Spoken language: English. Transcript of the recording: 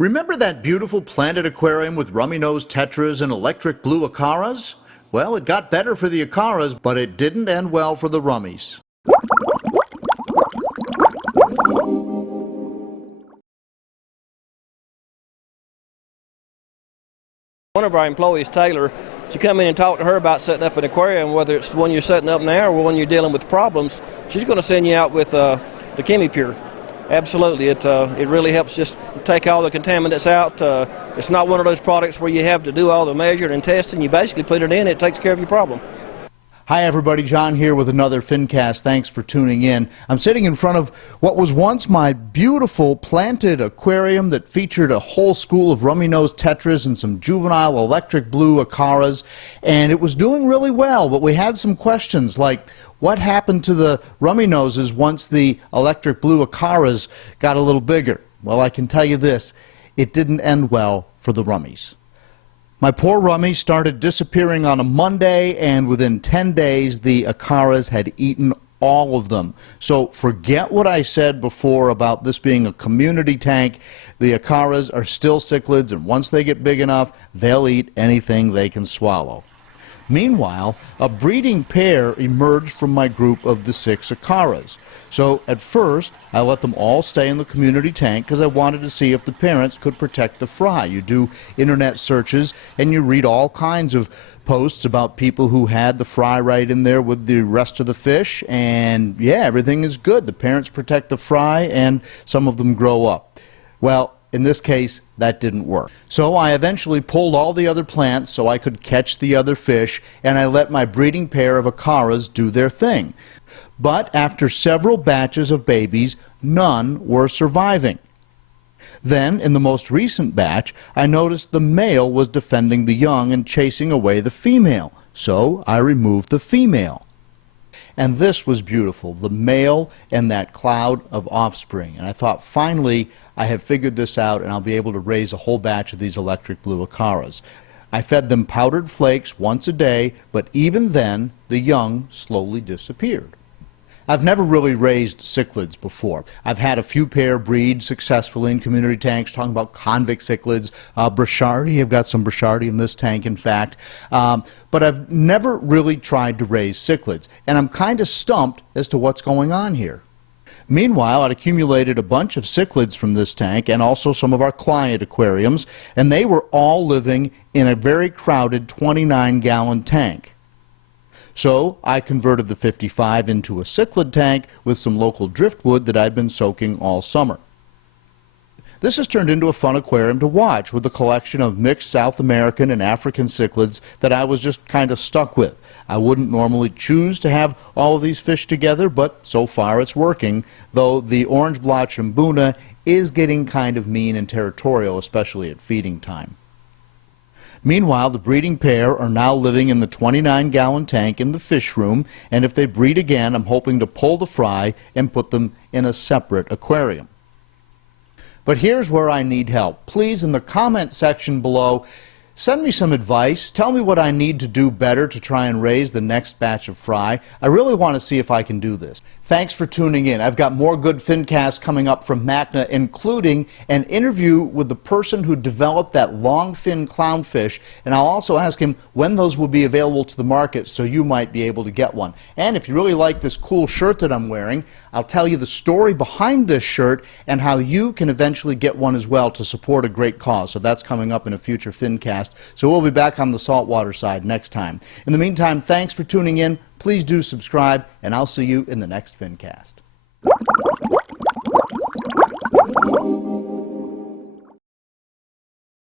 Remember that beautiful planted aquarium with rummy-nosed tetras and electric blue acaras? Well, it got better for the acaras, but it didn't end well for the rummies. One of our employees, Taylor, she come in and talk to her about setting up an aquarium, whether it's the one you're setting up now or one you're dealing with problems. She's going to send you out with the chemi-pure. Absolutely, it really helps just take all the contaminants out. It's not one of those products where you have to do all the measuring and testing. You basically put it in, it takes care of your problem. Hi everybody, John here with another Fincast. Thanks for tuning in. I'm sitting in front of what was once my beautiful planted aquarium that featured a whole school of rummy-nosed tetras and some juvenile electric blue acaras, and it was doing really well, but we had some questions like, what happened to the rummy noses once the electric blue acaras got a little bigger? Well, I can tell you this, it didn't end well for the rummies. My poor rummy started disappearing on a Monday, and within 10 days the acaras had eaten all of them. So forget what I said before about this being a community tank. The acaras are still cichlids, and once they get big enough, they'll eat anything they can swallow. Meanwhile, a breeding pair emerged from my group of the 6 acaras. So at first, I let them all stay in the community tank because I wanted to see if the parents could protect the fry. You do internet searches and you read all kinds of posts about people who had the fry right in there with the rest of the fish, and yeah, everything is good. The parents protect the fry and some of them grow up. Well, in this case, that didn't work. So I eventually pulled all the other plants so I could catch the other fish, and I let my breeding pair of acaras do their thing. But after several batches of babies, none were surviving. Then, in the most recent batch, I noticed the male was defending the young and chasing away the female. So I removed the female. And this was beautiful, the male and that cloud of offspring. And I thought, finally, I have figured this out and I'll be able to raise a whole batch of these electric blue acaras. I fed them powdered flakes once a day, but even then, the young slowly disappeared. I've never really raised cichlids before. I've had a few pair breed successfully in community tanks, talking about convict cichlids, Brachardi. I've got some Brachardi in this tank, in fact. But I've never really tried to raise cichlids, and I'm kind of stumped as to what's going on here. Meanwhile, I'd accumulated a bunch of cichlids from this tank and also some of our client aquariums, and they were all living in a very crowded 29-gallon tank. So I converted the 55 into a cichlid tank with some local driftwood that I'd been soaking all summer. This has turned into a fun aquarium to watch with a collection of mixed South American and African cichlids that I was just kind of stuck with. I wouldn't normally choose to have all of these fish together, but so far it's working, though the orange blotch mbuna is getting kind of mean and territorial, especially at feeding time. Meanwhile, the breeding pair are now living in the 29-gallon tank in the fish room, and if they breed again, I'm hoping to pull the fry and put them in a separate aquarium. But here's where I need help. Please, in the comment section below, send me some advice. Tell me what I need to do better to try and raise the next batch of fry. I really want to see if I can do this. Thanks for tuning in. I've got more good Fincasts coming up from MACNA, including an interview with the person who developed that long fin clownfish, and I'll also ask him when those will be available to the market so you might be able to get one. And if you really like this cool shirt that I'm wearing, I'll tell you the story behind this shirt and how you can eventually get one as well to support a great cause. So that's coming up in a future Fincast. So we'll be back on the saltwater side next time. In the meantime, thanks for tuning in. Please do subscribe, and I'll see you in the next Fincast.